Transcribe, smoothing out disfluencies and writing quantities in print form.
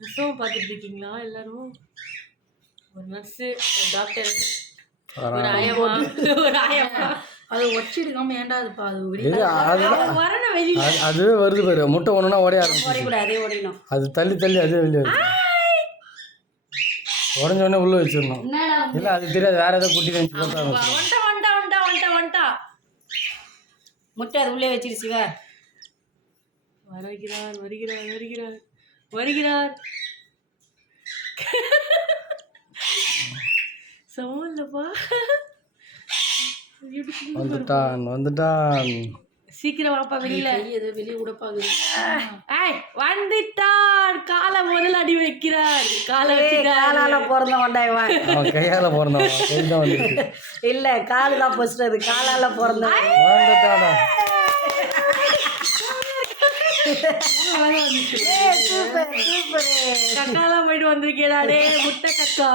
பிரசவம் பார்த்துட்டு இருக்கீங்களா எல்லாரும்? ஒரு நர்ஸு, ஒரு டாக்டர், ஒரு ஆயம்மா, ஒரு ஆயம்மா. அது ஒச்சிருக்காம ஏன்டா அது பாது வரணும் வெளியில. அதுவே வருது பாரு. முட்டை ஒண்ணுனா ஓடிய ஓடிக்கூடாது, அதே ஓடிடும். அது தள்ளி தள்ளி அதே வெளியே வருது. உடஞ்ச உடனே உள்ள வச்சிடணும். இல்லை அது தெரியாது, வேற ஏதோ குட்டி நினைச்சு வந்துட்டா. முட்டை அது உள்ளே வச்சிருச்சுவ. வருகிறார் வருகிறார் வருகிறார் வருகிறார். சமல்லப்பா. வந்துட்டான் வந்துட்டான். சீக்கிரம் வாப்பா வெளியில. ஏதோ வெளியே கூட பாக்குது. வந்துட்டான். காலை முதல்ல அடி வைக்கிறார். காலை காலால பிறந்தவன்டா இவன். அவன் கையால பிறந்தவன். கைதான் வந்துருக்கு. இல்ல காலு தான் ஃபர்ஸ்ட். அது காலால பிறந்தவன். வந்துட்டாடா. Super super. கக்காலாம் போயிட்டு வந்திருக்கேடா. முட்டை கக்கா.